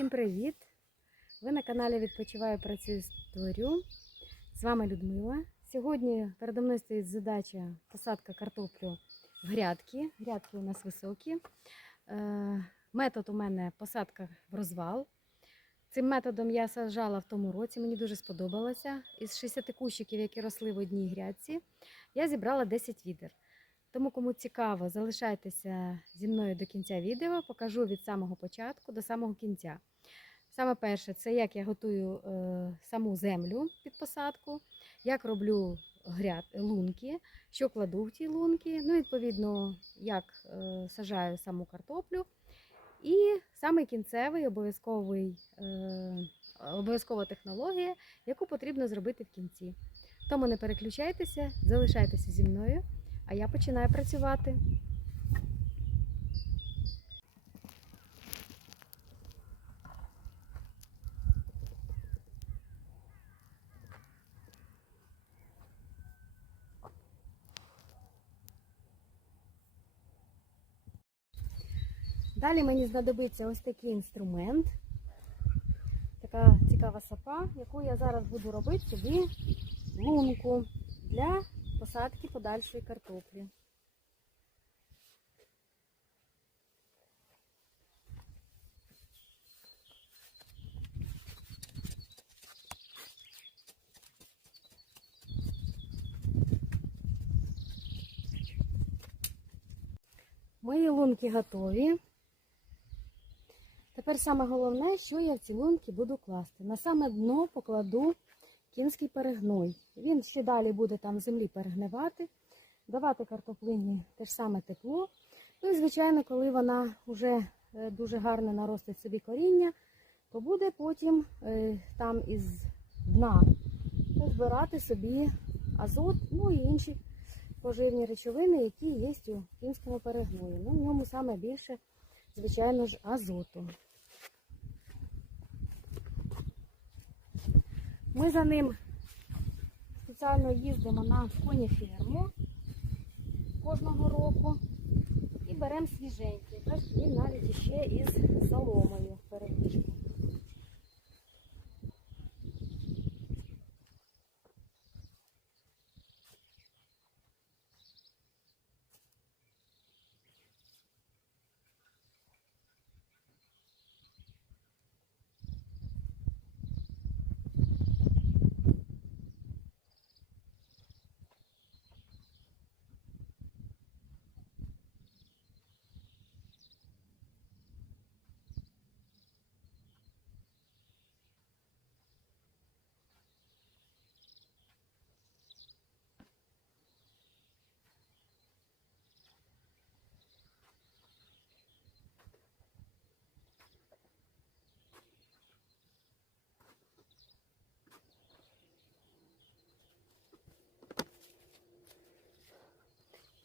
Всім привіт! Ви на каналі Відпочиваю, працюю, створю. З вами Людмила. Сьогодні передо мною стоїть задача посадка картоплю в грядки. Грядки у нас високі. Е, Метод у мене посадка в розвал. Цим методом я саджала в тому році, мені дуже сподобалося. Із 60 кущиків, які росли в одній грядці, я зібрала 10 відер. Тому, кому цікаво, залишайтеся зі мною до кінця відео, покажу від самого початку до самого кінця. Саме перше, це як я готую е, саму землю під посадку, як роблю гряд, лунки, що кладу в ті лунки, ну, відповідно, як е, сажаю саму картоплю. І самий кінцевий обов'язковий, е, обов'язкова технологія, яку потрібно зробити в кінці. Тому не переключайтеся, залишайтеся зі мною. А я починаю працювати. Далі мені знадобиться ось такий інструмент, така цікава сапа, яку я зараз буду робити собі лунку для посадки подальшої картоплі. Мої лунки готові. Тепер саме головне, що я в ці лунки буду класти. На саме дно покладу кінський перегной. Він ще далі буде там в землі перегнивати, давати картоплині те ж саме тепло. Ну і, звичайно, коли вона вже е, дуже гарно наростить собі коріння, то буде потім е, там із дна збирати собі азот, ну і інші поживні речовини, які є у кінському перегної. Ну, в ньому саме більше, звичайно ж, азоту. Ми за ним спеціально їздимо на коніферму кожного року і беремо свіженький. Він навіть ще із соломою в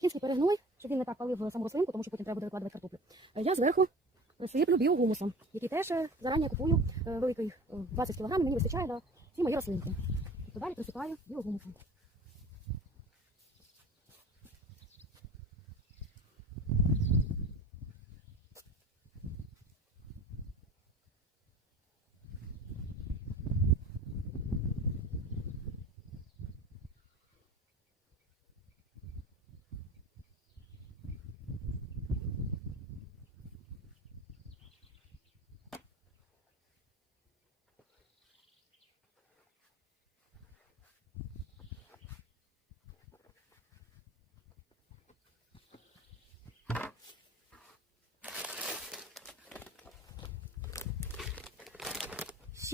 Кінський перегной, щоб він не так палив саму рослинку, тому що потім треба буде викладувати картоплю. Е, Я зверху сиплю біогумусом, який теж е, зарані купую е, великий е, 20 кг, мені вистачає на всі мої рослинки. Далі присипаю біогумусом.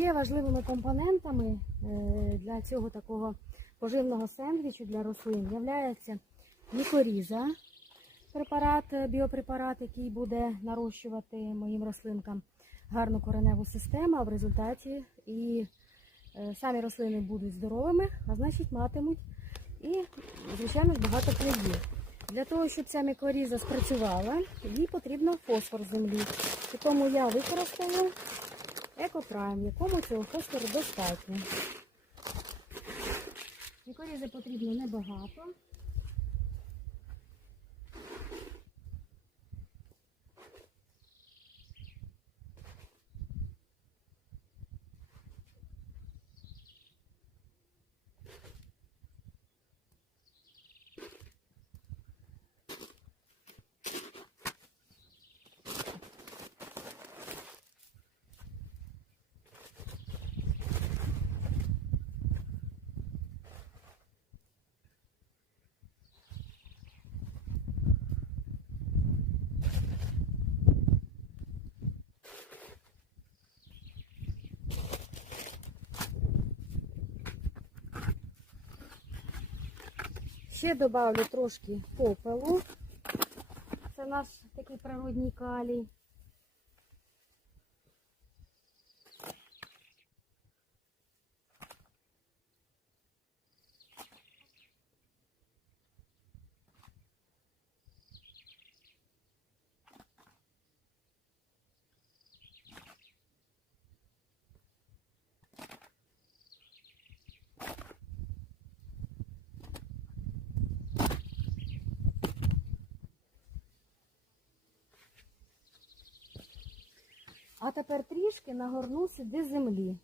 Ще важливими компонентами е, для цього такого поживного сендвічу для рослин є мікоріза, препарат, е, біопрепарат, який буде нарощувати моїм рослинкам гарну кореневу систему, а в результаті і е, самі рослини будуть здоровими, а значить матимуть і, звичайно, багато плодів. Для того, щоб ця мікоріза спрацювала, їй потрібно фосфор землі. Тому я використаю Екопрайм, якому цього фосфору достатньо. Мікорізи потрібно небагато. Ще добавлю трошки попелу. Це наш такий природній калій. А тепер трішки нагорну сюди землі.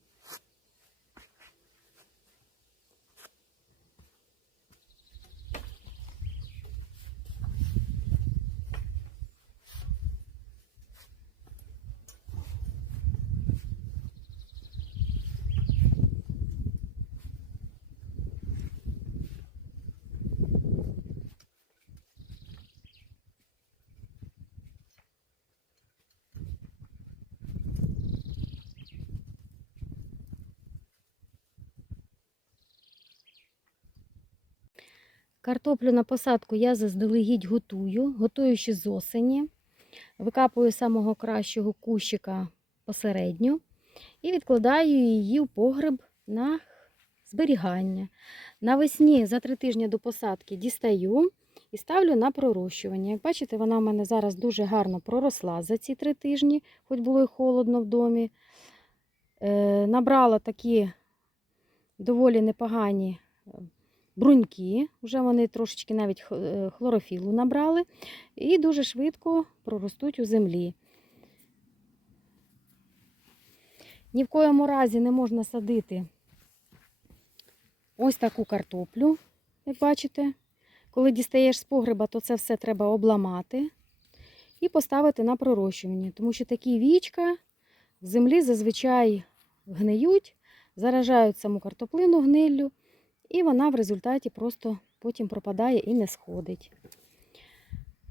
Картоплю на посадку я заздалегідь готую, готую ще з осені. Викапую самого кращого кущика посередню і відкладаю її в погреб на зберігання. Навесні за три тижні до посадки дістаю і ставлю на пророщування. Як бачите, вона в мене зараз дуже гарно проросла за ці три тижні, хоч було і холодно в домі. Е, набрала такі доволі непогані е, бруньки, вже вони трошечки навіть е, хлорофілу набрали, і дуже швидко проростуть у землі. Ні в коєму разі не можна садити ось таку картоплю, як бачите. Коли дістаєш з погреба, то це все треба обламати і поставити на пророщування, тому що такі вічка в землі зазвичай гниють, заражають саму картоплину гниллю, і вона в результаті просто потім пропадає і не сходить.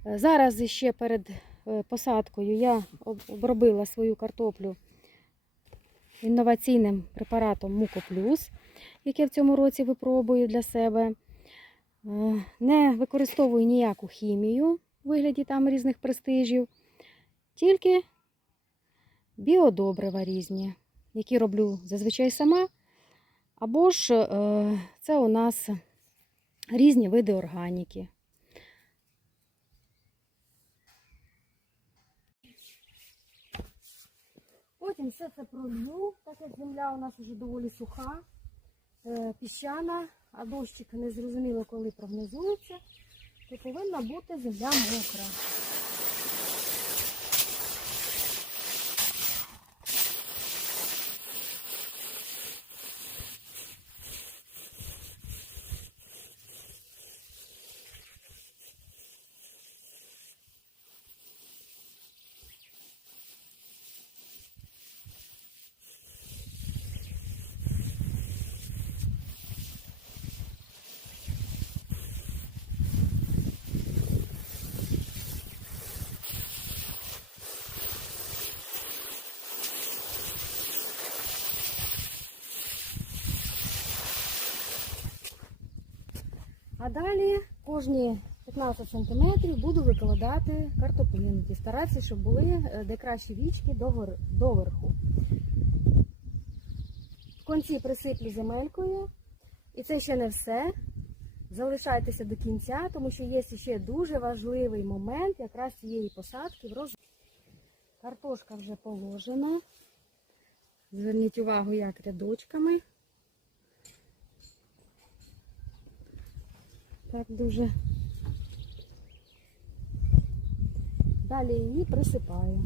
Е, Зараз ще перед е, посадкою я обробила свою картоплю інноваційним препаратом Муко Плюс, який в цьому році випробую для себе. Е, Не використовую ніяку хімію у вигляді там різних престижів, тільки біодобрива різні, які роблю зазвичай сама. Або ж е, це у нас різні види органіки. Потім все це пролью, так як земля у нас вже доволі суха, е, піщана, а дощик не зрозуміло, коли прогнозується, то повинна бути земля мокра. А далі кожні 15 см буду викладати картоплинки. Старатися, щоб були е, де кращі вічки доверху. В кінці присиплю земелькою. І це ще не все. Залишайтеся до кінця, тому що є ще дуже важливий момент якраз цієї посадки. Картошка вже положена. Зверніть увагу, як рядочками. Так дуже. Далі її присипаю.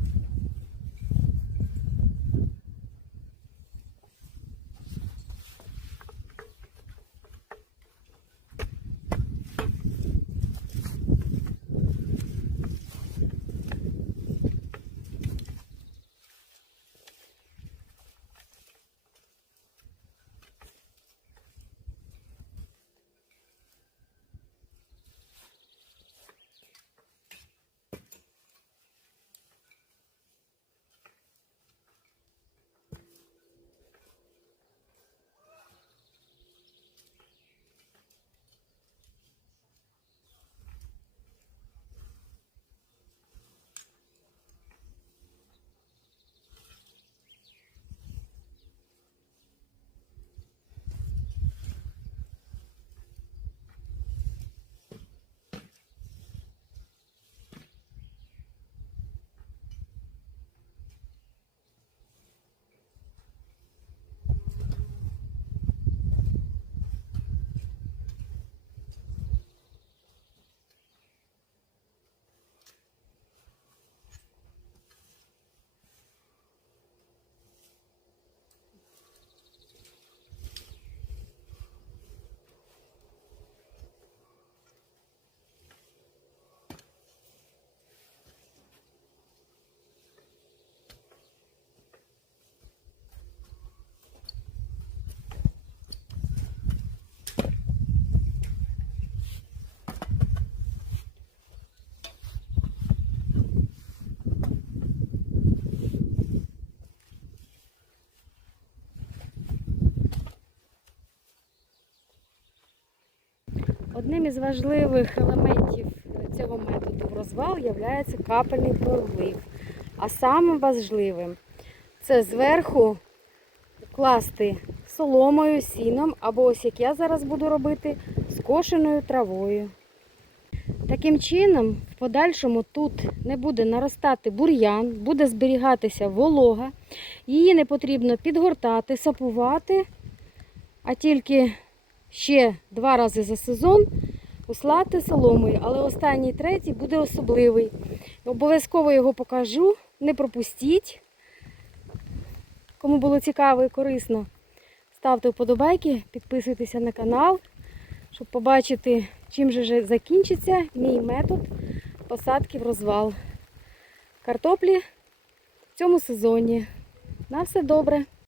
Одним із важливих елементів цього методу в розвал є капельний пролив. А самим важливим це зверху класти соломою, сіном, або ось як я зараз буду робити, скошеною травою. Таким чином, в подальшому тут не буде наростати бур'ян, буде зберігатися волога. Її не потрібно підгортати, сапувати, а тільки ще два рази за сезон услати соломою. Але останній третій буде особливий. Обов'язково його покажу, не пропустіть. Кому було цікаво і корисно, ставте вподобайки, підписуйтеся на канал, щоб побачити, чим же закінчиться мій метод посадки в розвал картоплі в цьому сезоні. На все добре!